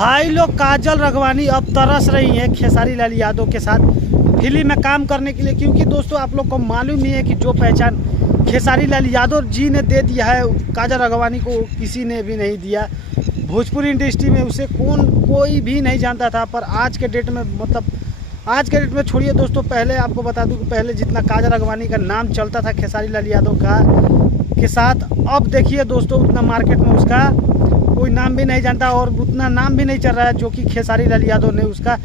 भाई लोग काजल राघवानी अब तरस रही हैं खेसारी लाल यादव के साथ फिल्म में काम करने के लिए, क्योंकि दोस्तों आप लोग को मालूम नहीं है कि जो पहचान खेसारी लाल यादव जी ने दे दिया है काजल राघवानी को किसी ने भी नहीं दिया। भोजपुरी इंडस्ट्री में उसे कोई भी नहीं जानता था, पर आज के डेट में आज के डेट में छोड़िए दोस्तों, पहले आपको बता दूं कि पहले जितना काजल राघवानी का नाम चलता था खेसारी लाल यादव का के साथ, अब देखिए दोस्तों उतना मार्केट में उसका कोई नाम भी नहीं जानता और उतना नाम भी नहीं चल रहा है, जो कि खेसारी लाल यादव ने उसका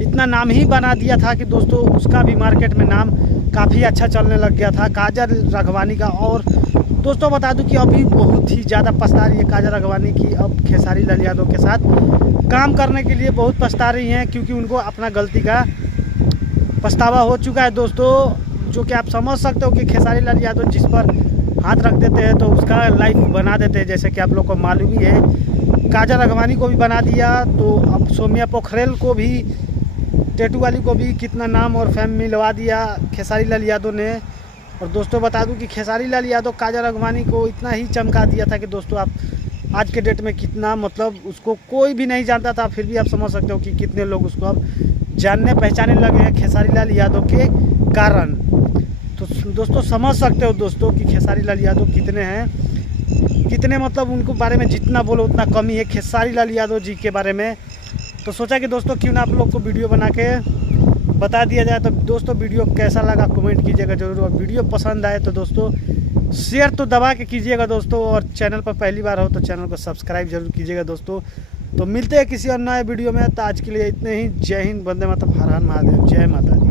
इतना नाम ही बना दिया था कि दोस्तों उसका भी मार्केट में नाम काफ़ी अच्छा चलने लग गया था काजल राघवानी का। और दोस्तों बता दूं कि अभी बहुत ही ज़्यादा पछता रही है काजल राघवानी की अब खेसारी लाल यादव के साथ काम करने के लिए बहुत पछता रही हैं, क्योंकि उनको अपना गलती का पछतावा हो चुका है दोस्तों। जो कि आप समझ सकते हो कि खेसारी लाल यादव जिस पर हाथ रख देते हैं तो उसका लाइफ बना देते हैं, जैसे कि आप लोग को मालूम ही है काजल राघवानी को भी बना दिया, तो अब सौम्या पोखरेल को भी, टेटू वाली को भी कितना नाम और फेम मिलवा दिया खेसारी लाल यादव ने। और दोस्तों बता दूं कि खेसारी लाल यादव काजल राघवानी को इतना ही चमका दिया था कि दोस्तों आप आज के डेट में कितना उसको कोई भी नहीं जानता था, फिर भी आप समझ सकते हो कि कितने लोग उसको अब जानने पहचानने लगे हैं खेसारी लाल यादव के कारण। तो दोस्तों समझ सकते हो दोस्तों कि खेसारी लाल यादव कितने उनको बारे में जितना बोलो उतना कम ही है खेसारी लाल यादव जी के बारे में। तो सोचा कि दोस्तों क्यों ना आप लोग को वीडियो बना के बता दिया जाए। तो दोस्तों वीडियो कैसा लगा कमेंट कीजिएगा जरूर, और वीडियो पसंद आए तो दोस्तों शेयर तो दबा के कीजिएगा दोस्तों, और चैनल पर पहली बार हो तो चैनल को सब्सक्राइब जरूर कीजिएगा दोस्तों। तो मिलते हैं किसी और नए वीडियो में, तो आज के लिए इतने ही। जय हिंद, वंदे मातरम, हर हर महादेव, जय माता दी।